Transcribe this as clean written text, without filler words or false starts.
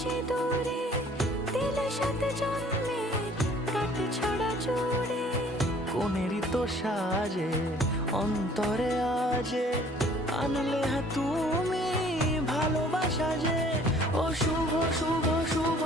সিঁদুরে দিলে সাথে জন্মের কাট ছড়া জুড়ে। কোনেরই তো সাজে অন্তরে আজে আনলে হ্যাঁ তুমি ভালোবাসা যে। ও শুভ শুভ শুভ